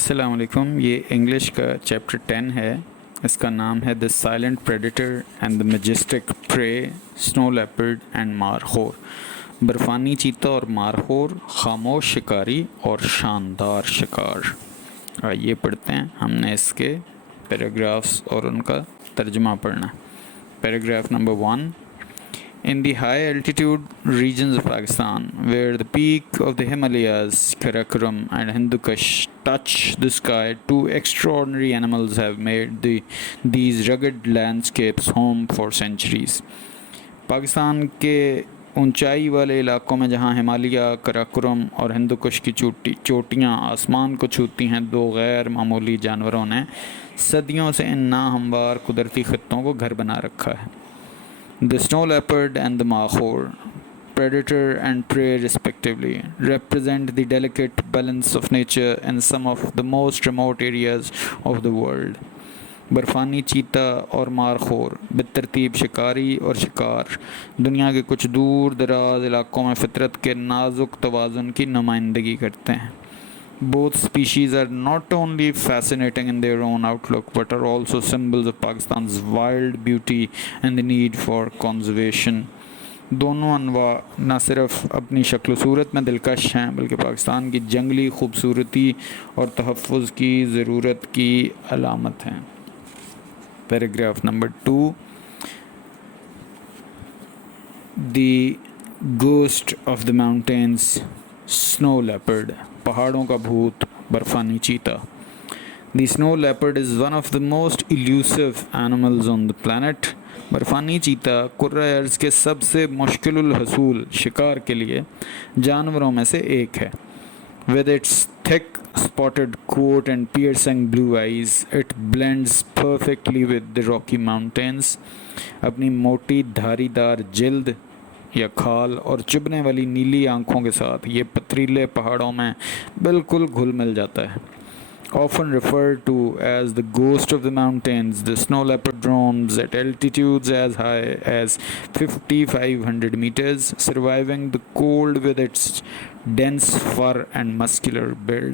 अस्सलाम वालेकुम। ये इंग्लिश का चैप्टर 10 है। इसका नाम है the silent predator and the majestic prey, snow leopard and मारखोर। बर्फ़ानी चीता और मारखोर, खामोश शिकारी और शानदार शिकार। आइए पढ़ते हैं। हमने इसके पैराग्राफ्स और उनका तर्जुमा पढ़ना है। Paragraph number 1। In the high altitude regions of Pakistan, where the peak of the Himalayas, Karakoram and Hindu Kush touch the sky, two extraordinary animals have made these rugged landscapes home for centuries. Pakistan के ऊंचाई वाले इलाकों में जहां हिमालय, कराकोरम और हिंदू कुश की चोटियां आसमान को छूती हैं, दो गैर मामूली जानवरों ने सदियों से इन नाहमवार कुदरती खित्तों को घर बना रखा है। The snow leopard and the makhor, predator and prey respectively, represent the delicate balance of nature in some of the most remote areas of the world. बर्फ़ानी चीता और मारखोर बेतरतीब शिकारी और शिकार दुनिया के कुछ दूर दराज इलाकों में फितरत के नाजुक तवाज़ुन की नुमाइंदगी करते हैं। Both species are not only fascinating in their own outlook but are also symbols of Pakistan's wild beauty and the need for conservation. दोनों अनवा न सिर्फ अपनी शक्ल सूरत में दिलकश हैं बल्कि पाकिस्तान की जंगली खूबसूरती और तहफ़्फ़ुज़ की ज़रूरत की अलामत हैं। Paragraph number 2। The ghost of the mountains, snow leopard, पहाड़ों का भूत, बर्फ़ानी चीता। The snow leopard is one of the most elusive animals on the planet. बर्फ़ानी चीता कुर्रा अर्ज़ के सबसे मुश्किल हसूल शिकार के लिए जानवरों में से एक है। With its thick spotted coat and piercing blue eyes, it blends perfectly with the Rocky Mountains. अपनी मोटी धारीदार जिल्द या खाल और चुभने वाली नीली आंखों के साथ ये पथरीले पहाड़ों में बिल्कुल घुल मिल जाता है। Often referred to as the ghost of the mountains, the snow leopard roams at altitudes as high as 5,500 meters, surviving the cold with its dense fur and muscular build.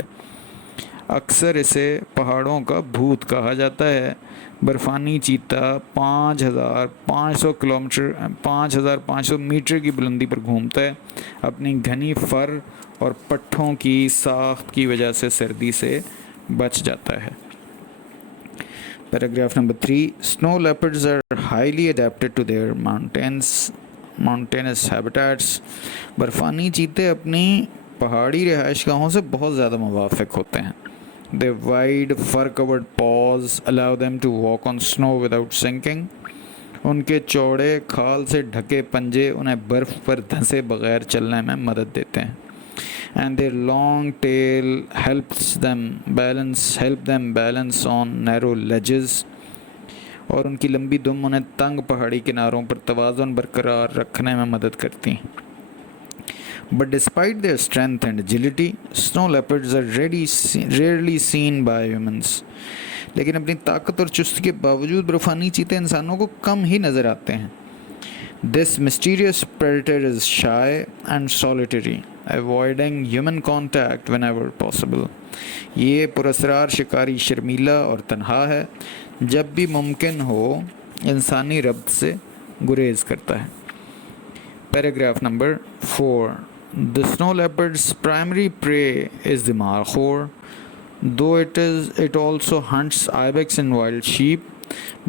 अक्सर इसे पहाड़ों का भूत कहा जाता है। बर्फ़ानी चीता 5,500 मीटर की बुलंदी पर घूमता है। अपनी घनी फर और पट्ठों की साख्त की वजह से सर्दी से बच जाता है। Paragraph number 3। Snow leopards are highly adapted to their mountainous habitats. बर्फ़ानी चीते अपनी पहाड़ी रिहाइशगाहों से बहुत ज़्यादा मुवाफ़िक होते हैं। Their wide fur-covered paws allow them to walk on snow without sinking. उनके चौड़े खाल से ढके पंजे उन्हें बर्फ़ पर धंसे बगैर चलने में मदद देते हैं। And their long tail help them balance on narrow ledges. और उनकी लंबी दुम उन्हें तंग पहाड़ी किनारों पर तवाज़ुन बरकरार रखने में मदद करती हैं। But despite their strength and agility, snow leopards are rarely seen by humans. लेकिन अपनी ताकत और चुस्ती के बावजूद बर्फ़ानी चीते इंसानों को कम ही नज़र आते हैं। This mysterious predator is shy and solitary, avoiding human contact whenever possible. ये पुरस्कार शिकारी शर्मीला और तन्हा है, जब भी मुमकिन हो इंसानी रब्त से गुरेज करता है। Paragraph number 4. The snow leopard's primary prey is the markhor, though it also hunts ibex and wild sheep.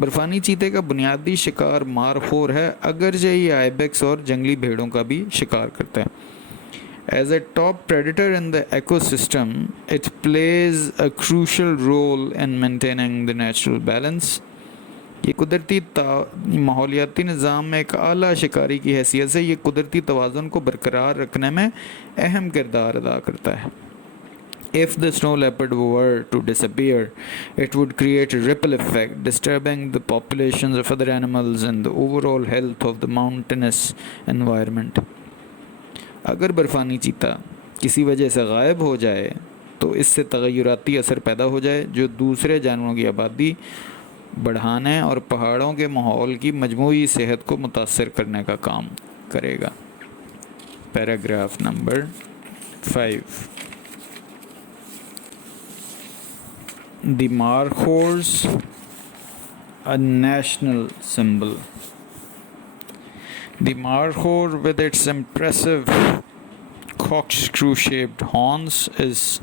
बर्फ़ानी चीते का बुनियादी शिकार मारखोर है, अगरचे ये आइबेक्स और जंगली भेड़ों का भी शिकार करता है। As a top predator in the ecosystem, it plays a crucial role in maintaining the natural balance. ये कुदरती माहौलियाती निज़ाम में एक आला शिकारी की हैसियत से ये कुदरती तवाज़ुन को बरकरार रखने में अहम किरदार अदा करता है। If the snow leopard were to disappear, it would create a ripple effect, disturbing the populations of other animals and the overall health of the mountainous environment. अगर बर्फ़ानी चीता किसी वजह से गायब हो जाए तो इससे तग़य्युराती असर पैदा हो जाए जो दूसरे जानवरों की आबादी बढ़ाने और पहाड़ों के माहौल की मजमूई सेहत को मुतासर करने का काम करेगा। Paragraph number 5। The Markhors, a national symbol. The Markhor, with its impressive corkscrew-shaped horns, is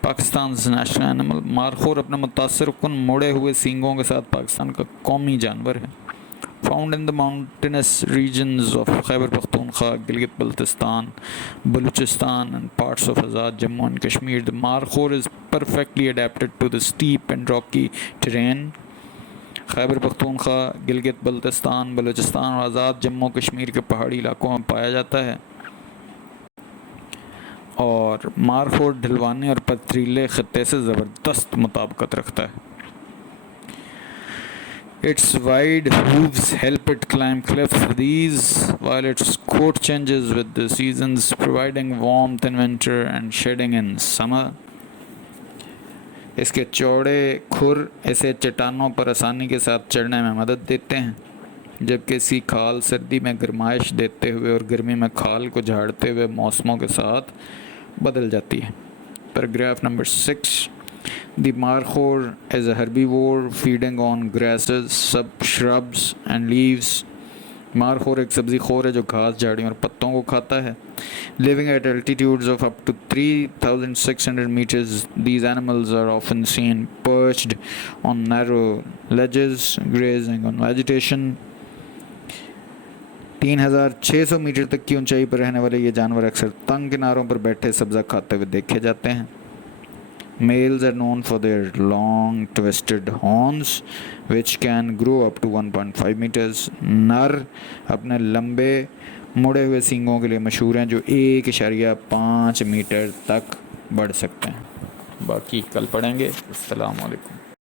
पाकिस्तान's national animal. Markhor अपने मुतासिर कुन मुड़े हुए सींगों के साथ पाकिस्तान का कौमी जानवर है. Found in the mountainous regions of Khyber Pakhtunkhwa, Gilgit-Baltistan, Baluchistan and parts of Azad Jammu and Kashmir, the Markhor is perfectly adapted to the steep and rocky terrain. Khyber Pakhtunkhwa, Gilgit Baltistan, Balochistan और आज़ाद जम्मू कश्मीर के पहाड़ी इलाकों में पाया जाता है और मारखोर ढलवानी और पथरीले खत्ते से ज़बरदस्त मुताबिकत रखता है. Its wide hooves help it climb cliffs with ease, while its coat changes with the seasons, providing warmth in winter and shedding in summer. इसके चौड़े खुर इसे चट्टानों पर आसानी के साथ चढ़ने में मदद देते हैं, जबकि इसकी खाल सर्दी में गर्माइश देते हुए और गर्मी में खाल को झाड़ते हुए मौसमों के साथ बदल जाती है. Paragraph number 6. The Markhor is a herbivore feeding on grasses, shrubs and leaves. Markhor एक सब्जी खोर है जो घास, झाड़ियों और पत्तों को खाता है. Living at altitudes of up to 3,600 meters, these animals are often seen perched on narrow ledges, grazing on vegetation. 3,600 metre तक की ऊंचाई पर रहने वाले ये जानवर अक्सर तंग किनारों पर बैठे सब्जा खाते हुए देखे जाते हैं. Males are known for their long twisted horns which can grow up to 1.5 meters. नर अपने लंबे मुड़े हुए सींगों के लिए मशहूर हैं जो 1.5 मीटर तक बढ़ सकते हैं. बाकी कल पढ़ेंगे. अस्सलाम वालेकुम.